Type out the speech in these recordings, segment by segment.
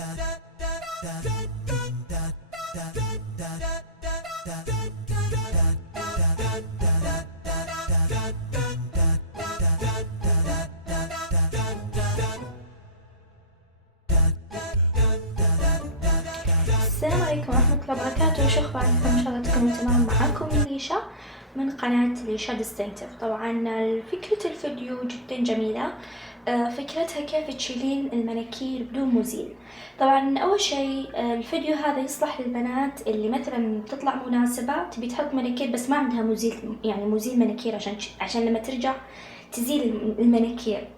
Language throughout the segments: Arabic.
السلام عليكم ورحمة الله وبركاته. شو اخباركم؟ ان شاء الله تكونوا تمام. معاكم ليشا من قناة ليشا ديستنكتيف. طبعا فكرة الفيديو جدا جميلة. فكرتها كيف تشيلين المناكير بدون مزيل. طبعا اول شيء الفيديو هذا يصلح للبنات اللي مثلا تطلع مناسبة تبي تحط مناكير بس ما عندها مزيل، يعني مزيل مناكير عشان لما ترجع تزيل المناكير.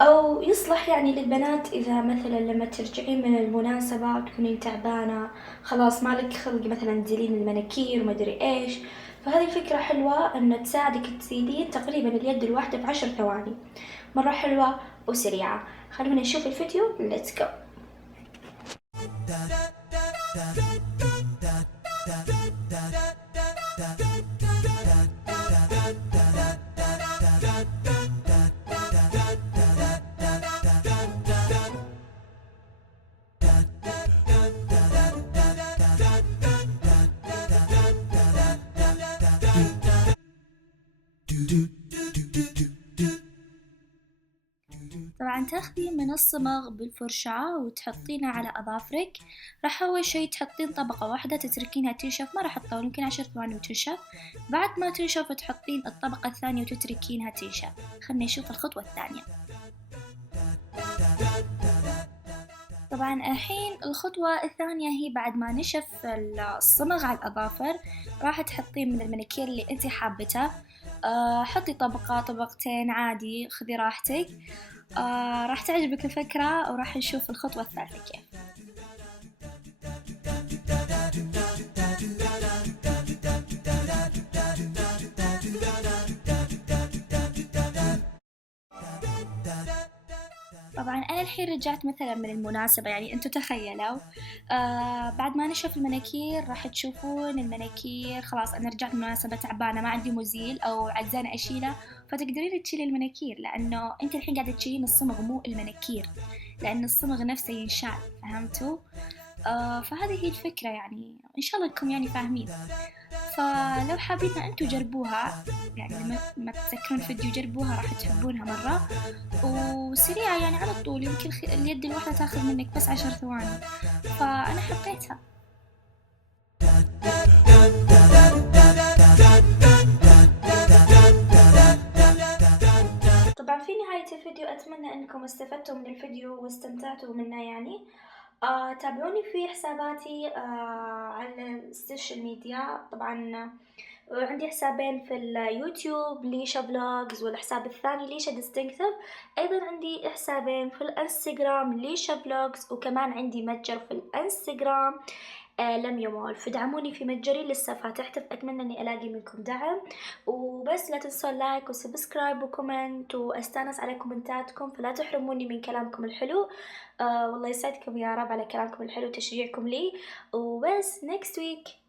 أو يصلح يعني للبنات إذا مثلا لما ترجعين من المناسبة تكونين تعبانة، خلاص مالك خلق مثلا تزيلين المناكير ومدري إيش. فهذه فكرة حلوة أن تساعدك تزيلين تقريبا اليد الواحدة في 10 ثواني. مرة حلوة وسريعة. خلونا نشوف الفيديو. Let's go. طبعا تاخذين من الصمغ بالفرشاة وتحطينه على أظافرك. راح أول شي تحطين طبقة واحدة تتركينها تنشف، ما راح تطول، يمكن 10 ثواني وتنشف. بعد ما تنشف تحطين الطبقة الثانية وتتركينها تنشف. خلنا نشوف الخطوة الثانية. طبعا الحين الخطوة الثانية هي بعد ما نشف الصمغ على الأظافر راح تحطين من المانيكير اللي انتي حابته. حطي طبقة طبقتين عادي، خذي راحتك. راح تعجبك الفكرة وراح نشوف الخطوة الثالثة كيف. طبعا أنا الحين رجعت مثلا من المناسبة، يعني انتوا تخيلوا. بعد ما نشف المناكير راح تشوفون المناكير خلاص أنا رجعت من المناسبة تعبانة ما عندي مزيل أو عجزانة أشيله، فتقدرين تشيلي المناكير لأنه انت الحين قاعدة تشيلين الصمغ مو المناكير، لأن الصمغ نفسه ينشال. فهمتوا؟ فهذه هي الفكرة، يعني إن شاء الله إنكم يعني فاهمين. فلو حابين أنتوا جربوها، يعني لما تسكرون الفيديو جربوها راح تحبونها مرة، وسريعة يعني على طول. يمكن اليد الواحدة تاخذ منك بس 10 ثواني، فأنا حبيتها. طبعا في نهاية الفيديو أتمنى أنكم استفدتوا من الفيديو واستمتعتوا منه يعني. تابعوني في حساباتي على السوشيال ميديا. طبعا عندي حسابين في اليوتيوب، ليشا فلوجز، والحساب الثاني ليشا ديستنكتيف. أيضا عندي حسابين في الانستغرام ليشا فلوجز، وكمان عندي متجر في الانستغرام لم يمول. فدعموني في متجري لسه فاتح، أتمنى إني ألاقي منكم دعم. وبس لا تنسوا لايك وسبسكرايب وكومنت، وأستانس على كومنتاتكم، فلا تحرموني من كلامكم الحلو. والله يسعدكم يا رب على كلامكم الحلو وتشجيعكم لي. وبس next week.